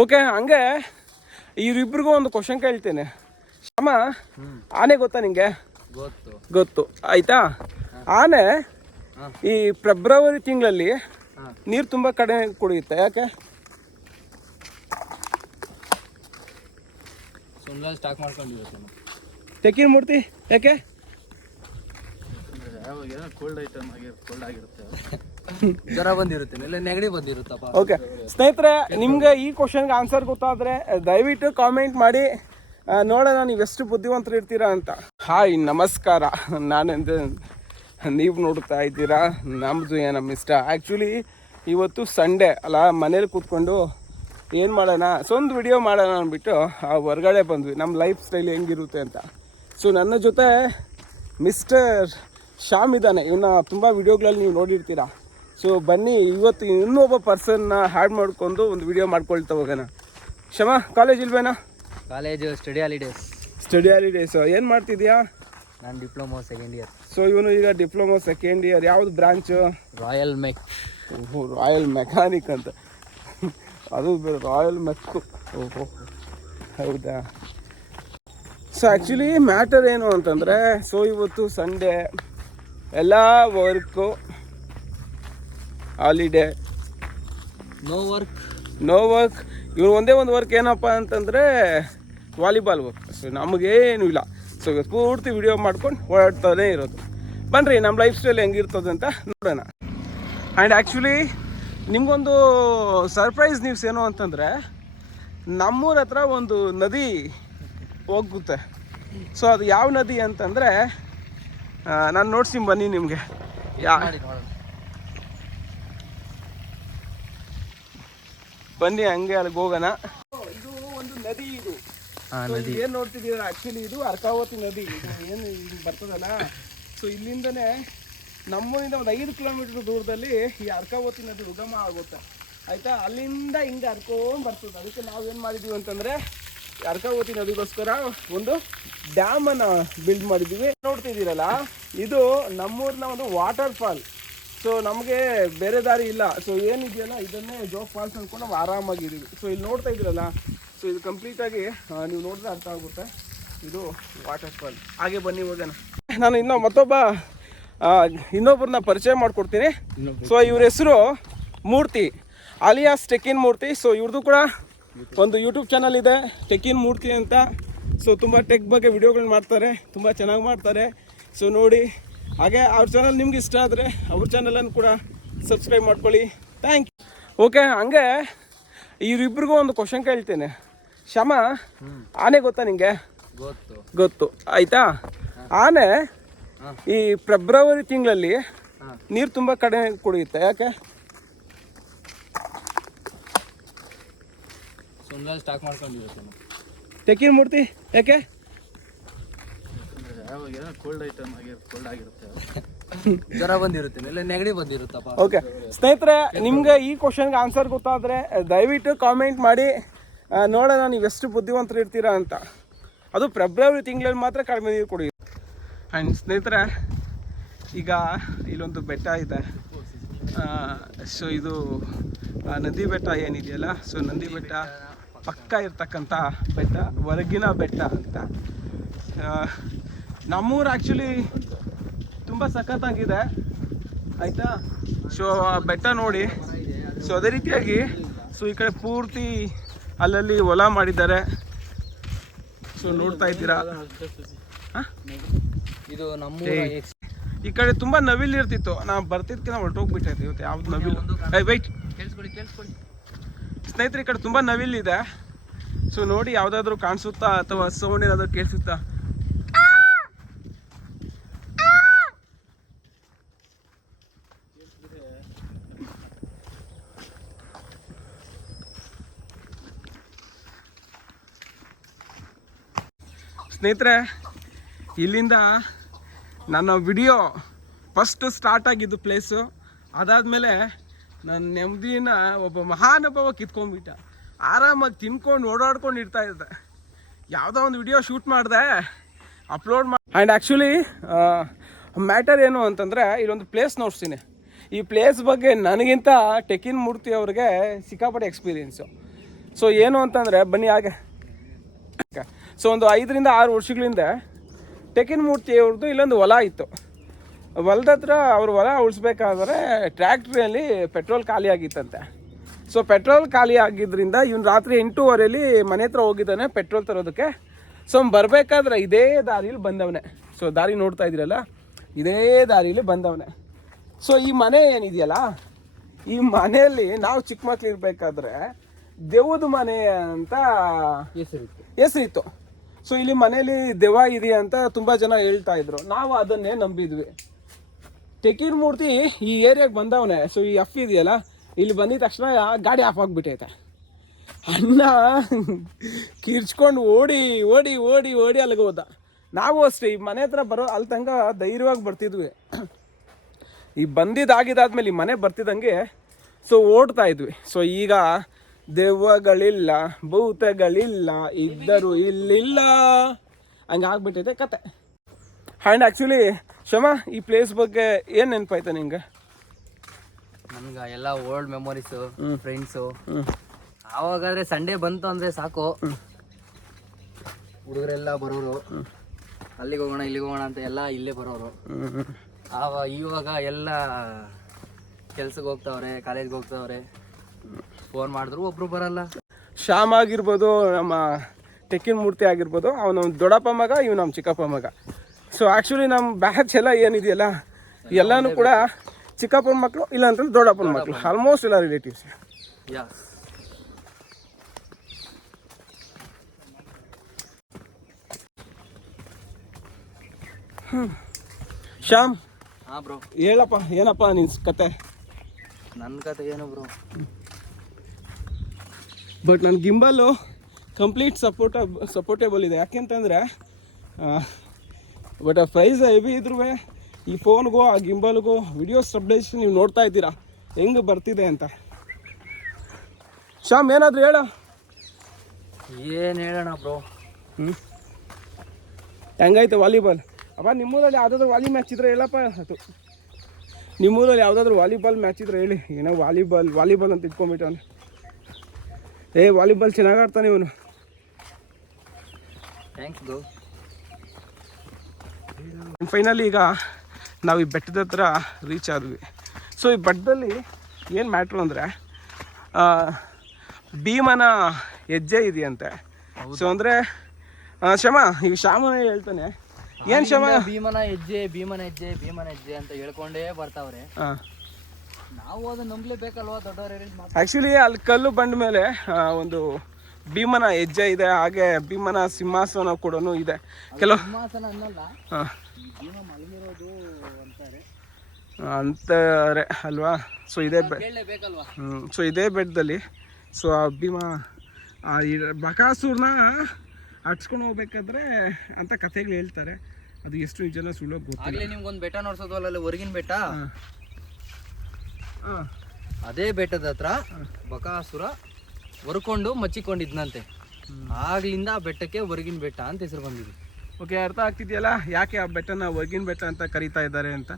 Okay ಹಂಗೆ ಇವರಿಬ್ರಿಗೂ ಒಂದು question ಕೇಳ್ತೇನೆ. ಶ್ಯಾಮ ಆನೆ ಗೊತ್ತಾ ನಿಂಗೆ? ಗೊತ್ತು. ಆಯ್ತಾ? ಆನೆ ಈ ಫೆಬ್ರವರಿ ತಿಂಗಳಲ್ಲಿ ನೀರು ತುಂಬ ಕಡಿಮೆ ಕುಡಿಯುತ್ತೆ ಯಾಕೆ? ತೆಕ್ಕಿನ ಮೂರ್ತಿ ಯಾಕೆ? ಕೋಲ್ಡ್ ಕೋಲ್ಡ್ ಆಗಿರುತ್ತೆ. ಜ್ವರ ಬಂದಿರುತ್ತೆ ನೆಗಡಿ ಬಂದಿರುತ್ತಪ್ಪ. ಓಕೆ ಸ್ನೇಹಿತರೆ, ನಿಮ್ಗೆ ಈ ಕ್ವಶನ್ಗೆ ಆನ್ಸರ್ ಗೊತ್ತಾದರೆ ದಯವಿಟ್ಟು ಕಾಮೆಂಟ್ ಮಾಡಿ. ನೋಡೋಣ ನೀವು ಎಷ್ಟು ಬುದ್ಧಿವಂತರು ಇರ್ತೀರಾ ಅಂತ. ಹಾಯ್ ನಮಸ್ಕಾರ. ನಾನೆಂದು ನೀವು ನೋಡ್ತಾ ಇದ್ದೀರಾ? ನಮ್ಮದು ನಮ್ಮ ಇಷ್ಟ ಆ್ಯಕ್ಚುಲಿ ಇವತ್ತು ಸಂಡೇ ಅಲ್ಲ, ಮನೇಲಿ ಕೂತ್ಕೊಂಡು ಏನು ಮಾಡೋಣ? ಸ್ವಂತ ವಿಡಿಯೋ ಮಾಡೋಣ ಅಂದ್ಬಿಟ್ಟು, ಆ, ಹೊರಗಡೆ ಬಂದ್ವಿ. ನಮ್ಮ ಲೈಫ್ ಸ್ಟೈಲ್ ಹೆಂಗಿರುತ್ತೆ ಅಂತ. ಸೊ ನನ್ನ ಜೊತೆ ಮಿಸ್ಟರ್ ಶ್ಯಾಮ್ ಇದ್ದಾನೆ. ಇವನ್ನ ತುಂಬ ವಿಡಿಯೋಗಳಲ್ಲಿ ನೀವು ನೋಡಿರ್ತೀರಾ. ಸೊ ಬನ್ನಿ ಇವತ್ತು ಇನ್ನೊಬ್ಬ ಪರ್ಸನ್ನ ಹ್ಯಾಡ್ ಮಾಡ್ಕೊಂಡು ಒಂದು ವಿಡಿಯೋ ಮಾಡ್ಕೊಳ್ತಾ ಹೋಗೋಣ. Kshama college ಇಲ್ವೇನಾ? College study holidays study holidays ಏನು ಮಾಡ್ತಿದ್ಯಾ? ನಾನು ಡಿಪ್ಲೊಮಾ ಸೆಕೆಂಡ್ ಇಯರ್ ಸೊ ಇವನು ಈಗ ಡಿಪ್ಲೊಮಾ ಸೆಕೆಂಡ್ ಇಯರ್ ಯಾವ್ದು branch royal mech royal mechanic ಅಂತ. ಅದು ರಾಯಲ್ ಮೆಕ್ಕು ಓಹೋ ಹೌದಾ? ಸೊ ಆ್ಯಕ್ಚುಲಿ ಮ್ಯಾಟರ್ ಏನು ಅಂತಂದರೆ ಸೊ ಇವತ್ತು ಸಂಡೇ ಎಲ್ಲ work holiday no work no work ಇವ್ರು ಒಂದೇ ಒಂದು ವರ್ಕ್ ಏನಪ್ಪ ಅಂತಂದರೆ ವಾಲಿಬಾಲ್ ವರ್ಕ್ ಸೊ ನಮಗೇನು ಇಲ್ಲ. ಸೊ ಪೂರ್ತಿ ವಿಡಿಯೋ ಮಾಡ್ಕೊಂಡು ಓಡಾಡ್ತಾನೆ ಇರೋದು. ಬನ್ನಿರಿ ನಮ್ಮ ಲೈಫ್ ಸ್ಟೈಲ್ ಹೆಂಗಿರ್ತದೆ ಅಂತ ನೋಡೋಣ. ಆ್ಯಂಡ್ ಆ್ಯಕ್ಚುಲಿ ನಿಮಗೊಂದು ಸರ್ಪ್ರೈಸ್ ನ್ಯೂಸ್ ಏನು ಅಂತಂದರೆ ನಮ್ಮೂರ ಹತ್ರ ಒಂದು ನದಿ ಹೋಗುತ್ತೆ ಸೊ ಅದು ಯಾವ ನದಿ ಅಂತಂದರೆ ನಾನು ನೋಡ್ಸಿ ಬನ್ನಿ ನಿಮಗೆ. ಯಾ ಮಾಡಿ ನೋಡೋಣ ಬನ್ನಿ ಹಂಗೆ ಅಲ್ಲಿಗೆ ಹೋಗೋಣ. ಇದು ಒಂದು ನದಿ ಇದು. ನದಿ. ಏನ್ ನೋಡ್ತಿದ್ದೀರ? ಆಕ್ಚುಲಿ ಇದು ಅರ್ಕಾವತಿ ನದಿ. ಇದು ಏನು ಇದು ಬರ್ತದಲ್ಲ? ಸೊ ಇಲ್ಲಿಂದನೇ ನಮ್ಮೂರಿಂದ ಒಂದು ಐದು ಕಿಲೋಮೀಟರ್ ದೂರದಲ್ಲಿ ಈ ಅರ್ಕಾವತಿ ನದಿ ಉಗಮ ಆಗುತ್ತೆ. ಆಯ್ತಾ? ಅಲ್ಲಿಂದ ಹಿಂಗೆ ಹರ್ಕೊಂಡ್ ಬರ್ತದೆ. ಅದಕ್ಕೆ ನಾವು ಏನು ಮಾಡಿದೀವಿ ಅಂತಂದ್ರೆ ಅರ್ಕಾವತಿ ನದಿಗೋಸ್ಕರ ಒಂದು ಡ್ಯಾಮ್ ಅನ್ನ ಬಿಲ್ಡ್ ಮಾಡಿದೀವಿ. ನೋಡ್ತಿದ್ದೀರಲ್ಲ ಇದು ನಮ್ಮೂರಿನ ಒಂದು ವಾಟರ್ ಫಾಲ್ ಸೊ ನಮಗೆ ಬೇರೆ ದಾರಿ ಇಲ್ಲ. ಸೊ ಏನಿದೆಯಲ್ಲ ಇದನ್ನೇ ಜೋಗ್ ಫಾಲ್ಸ್ ಅಂದ್ಕೊಂಡು ನಾವು ಆರಾಮಾಗಿದ್ದೀವಿ. ಸೊ ಇಲ್ಲಿ ನೋಡ್ತಾ ಇದ್ದೀರಲ್ಲ ಸೊ ಇದು ಕಂಪ್ಲೀಟಾಗಿ ನೀವು ನೋಡಿದ್ರೆ ಅರ್ಥ ಆಗುತ್ತೆ. ಇದು ವಾಟರ್ ಫಾಲ್ ಹಾಗೆ ಬನ್ನಿ ಹೋಗೋಣ. ನಾನು ಇನ್ನೂ ಮತ್ತೊಬ್ಬ ಇನ್ನೊಬ್ಬರನ್ನ ಪರಿಚಯ ಮಾಡಿಕೊಡ್ತೀನಿ. ಸೊ ಇವ್ರ ಹೆಸರು ಮೂರ್ತಿ ಅಲಿಯಾಸ್ ಟೆಕ್ಕಿನ್ ಮೂರ್ತಿ. ಸೊ ಇವ್ರದ್ದು ಕೂಡ ಒಂದು ಯೂಟ್ಯೂಬ್ ಚಾನಲ್ ಇದೆ ಟೆಕ್ಕಿನ್ ಮೂರ್ತಿ ಅಂತ. ಸೊ ತುಂಬ ಟೆಕ್ ಬಗ್ಗೆ ವಿಡಿಯೋಗಳನ್ನ ಮಾಡ್ತಾರೆ ತುಂಬ ಚೆನ್ನಾಗಿ ಮಾಡ್ತಾರೆ. ಸೊ ನೋಡಿ. ಹಾಗೆ ಅವ್ರ ಚಾನಲ್ ನಿಮ್ಗೆ ಇಷ್ಟ ಆದರೆ ಅವ್ರ ಚಾನಲನ್ನು ಕೂಡ ಸಬ್ಸ್ಕ್ರೈಬ್ ಮಾಡ್ಕೊಳ್ಳಿ. ಥ್ಯಾಂಕ್ ಯು ಓಕೆ ಹಂಗೆ ಇವರಿಬ್ರಿಗೂ ಒಂದು ಕ್ವಶನ್ ಕೇಳ್ತೇನೆ. ಶಮ ಆನೆ ಗೊತ್ತಾ ನಿಮಗೆ ಗೊತ್ತು. ಗೊತ್ತು. ಆಯ್ತಾ? ಆನೆ ಈ ಫೆಬ್ರವರಿ ತಿಂಗಳಲ್ಲಿ ನೀರು ತುಂಬ ಕಡಿಮೆ ಕುಡಿಯುತ್ತೆ ಯಾಕೆ? ಸುಂದರ ಸ್ಟಾಕ್ ಮಾಡ್ಕೊಂಡಿರುತ್ತೆ ತೆಕ್ಕಿನ ಮೂರ್ತಿ ಯಾಕೆ? ಕೋಲ್ಡ್ ಐಟಮ್ ಆಗಿ ಕೋಲ್ಡ್ ಆಗಿರುತ್ತೆ. ಜ್ವರ ಬಂದಿರುತ್ತೆ ಇಲ್ಲ ನೆಗಡಿ ಬಂದಿರುತ್ತಪ್ಪ. ಓಕೆ ಸ್ನೇಹಿತರೆ ನಿಮ್ಗೆ ಈ ಕ್ವಶನ್ಗೆ ಆನ್ಸರ್ ಗೊತ್ತಾದರೆ ದಯವಿಟ್ಟು ಕಾಮೆಂಟ್ ಮಾಡಿ. ಆ, ನೋಡೋಣ ನೀವು ಎಷ್ಟು ಬುದ್ಧಿವಂತರು ಇರ್ತೀರಾ ಅಂತ. ಅದು ಫೆಬ್ರವರಿ ತಿಂಗಳಲ್ಲಿ ಮಾತ್ರ ಕಡಿಮೆ ನೀರು ಕುಡಿಯುತ್ತೆ. ಆ್ಯಂಡ್ ಸ್ನೇಹಿತರೆ ಈಗ ಇಲ್ಲೊಂದು ಬೆಟ್ಟ ಇದೆ. ಸೊ ಇದು ಆ, ನದಿ ಬೆಟ್ಟ ಏನಿದೆಯಲ್ಲ ಸೊ ನಂದಿ ಬೆಟ್ಟ ಪಕ್ಕ ಇರ್ತಕ್ಕಂಥ ಬೆಟ್ಟ ಹೊರಗಿನ ಬೆಟ್ಟ ಅಂತ. ಆ, ನಮ್ಮೂರು ಆ್ಯಕ್ಚುಲಿ ತುಂಬ ಸಖತ್ತಾಗಿದೆ. ಆಯಿತಾ? ಸೊ ಬೆಟ್ಟ ನೋಡಿ. ಸೊ ಅದೇ ರೀತಿಯಾಗಿ ಸೊ ಈ ಕಡೆ ಪೂರ್ತಿ ಅಲ್ಲಲ್ಲಿ ಹೊಲ ಮಾಡಿದ್ದಾರೆ. ಸೊ ನೋಡ್ತಾ ಇದ್ದೀರಾ? ಹಾ? ಇದು ನಮ್ಮ ಈ ಕಡೆ ತುಂಬ ನವಿಲ್ ಇರ್ತಿತ್ತು. ನಾವು ಬರ್ತಿದ್ಕಿನ ಹೊರಟೋಗ್ಬಿಟ್ಟೈತೆ ಇವತ್ತು ಯಾವ್ದು ನವಿಲು? ವೈಟ್ ಸ್ನೇಹಿತರೆ ಈ ಕಡೆ ತುಂಬ ನವಿಲ್ ಇದೆ. ಸೊ ನೋಡಿ ಯಾವುದಾದ್ರೂ ಕಾಣಿಸುತ್ತಾ ಅಥವಾ ಸೌಂಡ್ ಏನಾದರೂ ಕೇಳಿಸುತ್ತಾ? ಸ್ನೇಹಿತರೆ, ಇಲ್ಲಿಂದ ನನ್ನ ವಿಡಿಯೋ ಫಸ್ಟ್ ಸ್ಟಾರ್ಟ್ ಆಗಿದ್ದು ಪ್ಲೇಸು ಅದಾದಮೇಲೆ ನನ್ನ ನೆಮ್ಮದಿನ ಒಬ್ಬ ಮಹಾನುಭವ ಕಿತ್ಕೊಂಡ್ಬಿಟ್ಟ. ಆರಾಮಾಗಿ ತಿನ್ಕೊಂಡು ಓಡಾಡ್ಕೊಂಡು ಇರ್ತಾ ಇದ್ದೆ. ಯಾವುದೋ ಒಂದು ವಿಡಿಯೋ ಶೂಟ್ ಮಾಡಿದೆ ಅಪ್ಲೋಡ್ ಮಾಡಿ ಆ್ಯಂಡ್ ಆ್ಯಕ್ಚುಲಿ ಮ್ಯಾಟರ್ ಏನು ಅಂತಂದರೆ ಇಲ್ಲೊಂದು ಪ್ಲೇಸ್ ನೋಡ್ತೀನಿ ಈ ಪ್ಲೇಸ್ ಬಗ್ಗೆ ನನಗಿಂತ ಟೆಕಿನ್ ಮೂರ್ತಿ ಅವ್ರಿಗೆ ಸಿಕ್ಕಾಪಟ್ಟೆ ಎಕ್ಸ್ಪೀರಿಯೆನ್ಸು ಸೊ ಏನು ಅಂತಂದರೆ ಬನ್ನಿ ಹಾಗೆ. ಸೊ ಒಂದು ಐದರಿಂದ ಆರು ವರ್ಷಗಳಿಂದ ಟೆಕಿನ್ ಮೂರ್ತಿ ಅವ್ರದ್ದು ಇಲ್ಲೊಂದು ಹೊಲ ಇತ್ತು. ಹೊಲದ ಹತ್ರ ಅವ್ರ ಹೊಲ ಉಳಿಸ್ಬೇಕಾದ್ರೆ ಟ್ರ್ಯಾಕ್ಟ್ರಿಯಲ್ಲಿ ಪೆಟ್ರೋಲ್ ಖಾಲಿ ಆಗಿತ್ತಂತೆ. ಸೊ ಪೆಟ್ರೋಲ್ ಖಾಲಿ ಆಗಿದ್ದರಿಂದ ಇವನು ರಾತ್ರಿ ಎಂಟೂವರೆಯಲ್ಲಿ ಮನೆ ಹತ್ರ ಹೋಗಿದ್ದಾನೆ ಪೆಟ್ರೋಲ್ ತರೋದಕ್ಕೆ. ಸೊ ಬರಬೇಕಾದ್ರೆ ಇದೇ ದಾರಿಲಿ ಬಂದವನೆ. ಸೊ ದಾರಿ ನೋಡ್ತಾ ಇದ್ದೀರಲ್ಲ? ಇದೇ ದಾರಿಲಿ ಬಂದವನೆ. ಸೊ ಈ ಮನೆ ಏನಿದೆಯಲ್ಲ? ಈ ಮನೆಯಲ್ಲಿ ನಾವು ಚಿಕ್ಕ ಮಕ್ಳು ಇರಬೇಕಾದ್ರೆ ದೆವ್ವದ ಮನೆ ಅಂತ ಹೆಸರಿತ್ತು. ಹೆಸರಿತ್ತು. ಸೊ ಇಲ್ಲಿ ಮನೇಲಿ ದೆವ್ವ ಇದೆ ಅಂತ ತುಂಬ ಜನ ಹೇಳ್ತಾ ಇದ್ರು. ನಾವು ಅದನ್ನೇ ನಂಬಿದ್ವಿ. ಟೆಕೀರ್ ಮೂರ್ತಿ ಈ ಏರಿಯಾಗೆ ಬಂದವನೆ. ಸೊ ಈ ಎಫ್ ಇದೆಯಲ್ಲ, ಇಲ್ಲಿ ಬಂದಿದ ತಕ್ಷಣ ಗಾಡಿ ಆಫ್ ಆಗಿಬಿಟ್ಟೈತೆ. ಅಣ್ಣ ಕಿರ್ಚ್ಕೊಂಡು ಓಡಿ ಓಡಿ ಓಡಿ ಓಡಿ ಅಲ್ಲಿಗೆ ಹೋದ. ನಾವು ಅಷ್ಟೇ, ಈ ಮನೆ ಹತ್ರ ಬರೋ ಅಲ್ಲಿ ತನಕ ಧೈರ್ಯವಾಗಿ ಬರ್ತಿದ್ವಿ. ಈ ಬಂದಿದ್ದಾಗಿದ್ದಾದ್ಮೇಲೆ ಈ ಮನೆ ಬರ್ತಿದ್ದಂಗೆ ಸೊ ಓಡ್ತಾ ಇದ್ವಿ. ಸೊ ಈಗ ದೆವ್ವಗಳಿಲ್ಲ ಭೂತಗಳಿಲ್ಲ ಇದ್ದರು ಇಲ್ಲಿಲ್ಲ. ಹಂಗಾಗ್ಬಿಟ್ಟೈತೆ ಕತೆ. ಆ್ಯಂಡ್ ಆ್ಯಕ್ಚುಲಿ ಶಮ ಈ ಪ್ಲೇಸ್ ಬಗ್ಗೆ ಏನು ನೆನಪಾಯ್ತು ನಿಂಗೆ? ನಮ್ಗೆ ಎಲ್ಲ ಓಲ್ಡ್ ಮೆಮೊರೀಸು ಫ್ರೆಂಡ್ಸು ಆವಾಗಾದ್ರೆ ಸಂಡೇ ಬಂತು ಅಂದರೆ ಸಾಕು. ಹುಡುಗರೆಲ್ಲ ಬರೋರು. ಅಲ್ಲಿಗೆ ಹೋಗೋಣ ಇಲ್ಲಿಗೆ ಹೋಗೋಣ ಅಂತ ಎಲ್ಲ ಇಲ್ಲೇ ಬರೋರು. ಆವಾಗ ಆವ ಇವಾಗ ಎಲ್ಲ ಕೆಲ್ಸಕ್ಕೆ ಹೋಗ್ತಾವ್ರೆ ಕಾಲೇಜ್ಗೆ ಹೋಗ್ತಾವ್ರೆ. ಫೋನ್ ಮಾಡಿದ್ರು ಒಬ್ರು ಬರಲ್ಲ. ಶ್ಯಾಮ್ ಆಗಿರ್ಬೋದು ನಮ್ಮ ಟೆಕ್ಕಿನ ಮೂರ್ತಿ ಆಗಿರ್ಬೋದು ಅವನು ನಮ್ಮ ದೊಡ್ಡಪ್ಪ ಮಗ ಇವ್ ನಮ್ಮ ಚಿಕ್ಕಪ್ಪ ಮಗ. ಸೊ ಆ್ಯಕ್ಚುಲಿ ನಮ್ಮ ಬ್ಯಾಚ್ ಎಲ್ಲ ಏನಿದೆಯಲ್ಲ ಎಲ್ಲನೂ ಕೂಡ ಚಿಕ್ಕಪ್ಪನ ಮಕ್ಕಳು ಇಲ್ಲ ಅಂತಂದ್ರೆ ದೊಡ್ಡಪ್ಪನ ಮಕ್ಕಳು ಆಲ್ಮೋಸ್ಟ್ ಎಲ್ಲ ರಿಲೇಟಿವ್ಸ್ ಶ್ಯಾಮ್ ಹಾಂ ಬ್ರೋ. ಹೇಳಪ್ಪ ಏನಪ್ಪ ನಿನ್ನ ಕತೆ? ನನ್ನ ಕತೆ ಏನು ಬ್ರೋ? ಬಟ್ ನನ್ನ ಗಿಂಬಲ್ಲು ಕಂಪ್ಲೀಟ್ ಸಪೋರ್ಟ ಸಪೋರ್ಟೇಬಲ್ ಇದೆ. ಯಾಕೆಂತಂದರೆ ಬಟ್ ಆ ಪ್ರೈಸ್ ಹೆವಿ ಇದ್ರೂ ಈ ಫೋನ್ಗೂ ಆ ಗಿಂಬಲ್ಗೂ ವಿಡಿಯೋ ಸ್ಟಬ್ಲೈಸ್ ನೀವು ನೋಡ್ತಾ ಇದ್ದೀರಾ? ಹೆಂಗೆ ಬರ್ತಿದೆ ಅಂತ? ಶ್ಯಾಮ್ ಏನಾದರೂ ಹೇಳ. ಏನು ಹೇಳೋಣ ಬ್ರೋ? ಹ್ಞೂ ಹೆಂಗಾಯ್ತು ವಾಲಿಬಾಲ್ ಅಪ್ಪ ನಿಮ್ಮೂರಲ್ಲಿ ಯಾವುದಾದ್ರು ವಾಲಿ ಮ್ಯಾಚ್ ಇದ್ರೆ ಹೇಳಪ್ಪ. ಅದು. ನಿಮ್ಮೂರಲ್ಲಿ ಯಾವುದಾದ್ರು ವಾಲಿಬಾಲ್ ಮ್ಯಾಚ್ ಇದ್ರೆ ಹೇಳಿ. ಏನೋ ವಾಲಿಬಾಲ್ ವಾಲಿಬಾಲ್ ಅಂತ ಇಟ್ಕೊಂಡ್ಬಿಟ್ಟವನು ಏ ವಾಲಿಬಾಲ್ ಚೆನ್ನಾಗಿ ಆಡ್ತಾನೆ ಇವನು. ಫೈನಲಿ ಈಗ ನಾವು ಈ ಬೆಟ್ಟದ ಹತ್ರ ರೀಚ್ ಆದ್ವಿ. ಸೊ ಈ ಬೆಟ್ಟದಲ್ಲಿ ಏನು ಮ್ಯಾಟ್ರು ಅಂದರೆ ಭೀಮನ ಹೆಜ್ಜೆ ಇದೆಯಂತೆ. ಸೊ ಅಂದರೆ ಶಮ ಈಗ ಶ್ಯಾಮನೇ ಹೇಳ್ತಾನೆ. ಏನು ಶಮ ಭೀಮನ ಹೆಜ್ಜೆ ಭೀಮನ ಹೆಜ್ಜೆ ಭೀಮನ ಹೆಜ್ಜೆ ಅಂತ ಹೇಳ್ಕೊಂಡೇ ಬರ್ತಾವ್ರೆ. ಹಾಂ ನಾವು ನಂಬಲೇಬೇಕಲ್ವಾ? ದೊಡ್ಡವ್ರು ಆ್ಯಕ್ಚುಲಿ ಅಲ್ಲಿ ಕಲ್ಲು ಬಂದ ಮೇಲೆ ಒಂದು ಭೀಮನ ಹೆಜ್ಜೆ ಇದೆ ಹಾಗೆ ಭೀಮನ ಸಿಂಹಾಸನ ಕೂಡ ಇದೆ. ಕೆಲವು ಸಿಂಹಾಸನ ಅನ್ನಲ್ಲ ಭೀಮ ಮಲಗಿರೋದು ಅಂತಾರೆ. ಅಂತಾರೆ ಅಲ್ವಾ? ಸೊ ಇದೇ ಬೆ ಸೊ ಇದೇ ಬೆಟ್ಟದಲ್ಲಿ ಸೊ ಆ ಭೀಮ ಆ ಈ ಬಕಾಸೂರ್ನ ಹಚ್ಕೊಂಡು ಹೋಗ್ಬೇಕಾದ್ರೆ ಅಂತ ಕಥೆಗಳು ಹೇಳ್ತಾರೆ. ಅದು ಎಷ್ಟು ಜನ ಸುಳ್ಳೋ ಗೊತ್ತಿಲ್ಲ. ಆಗ್ಲೇ ನಿಮ್ಗೊಂದು ಬೆಟ್ಟ ನೋಡ್ಸೋದ್ವಲ್ಲ ಅಲ್ಲಿ ಹೊರಗಿನ ಬೆಟ್ಟ? ಅದೇ ಬೆಟ್ಟದ ಹತ್ರ ಬಕಾಸುರ ಹೊರ್ಕೊಂಡು ಮಚ್ಚಿಕೊಂಡಿದ್ನಂತೆ. ಆಗ್ಲಿಂದ ಆ ಬೆಟ್ಟಕ್ಕೆ ಹೊರಗಿನ ಬೆಟ್ಟ ಅಂತ ಹೆಸರು ಬಂದಿದೆ. ಓಕೆ ಅರ್ಥ ಆಗ್ತಿದೆಯಲ್ಲ? ಯಾಕೆ ಆ ಬೆಟ್ಟನ ಹೊರಗಿನ ಬೆಟ್ಟ ಅಂತ ಕರೀತಾ ಇದ್ದಾರೆ ಅಂತ?